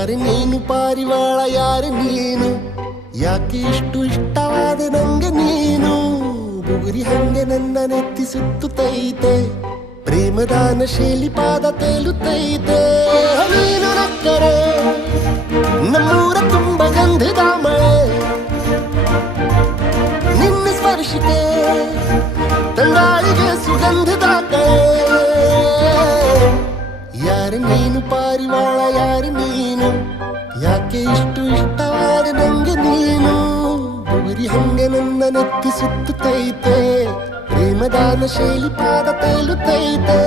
ಯಾರು ನೀನು ಪಾರಿವಾಳ, ಯಾರು ನೀನು, ಯಾಕೆ ಇಷ್ಟು ಇಷ್ಟವಾದ ನಂಗೆ ನೀನು. ಬುಗುರಿ ಹಂಗೆ ನನ್ನ ನೆತ್ತಿ ಸುತ್ತುತ್ತೈತೆ, ಪ್ರೇಮದಾನ ಶೈಲಿ ಪಾದ ತೇಲುತ್ತೈತೆ. ನೀನು ನಕ್ಕರೆ ನಮ್ಮೂರ ತುಂಬ ಗಂಧದ ಮಳೆ, ನಿನ್ನ ಸ್ಪರ್ಶಿಕೆ ತಂಗಾಳಿಗೆ ಸುಗಂಧದ ಕಳೆ. ಯಾರು ನೀನು ಪಾರಿವಾಳ, ಯಾರು ನೀನು, ಯಾಕೆ ಇಷ್ಟು ಇಷ್ಟವಾದ ನಂಗೆ ನೀನು. ಬುಗುರಿ ಹಂಗೆ ನನ್ನ ನೆತ್ತಿ ಸುತ್ತುತ್ತೈತೆ, ಪ್ರೇಮದಾನ ಶೈಲಿ ಪಾದ ತೇಲುತ್ತೈತೆ.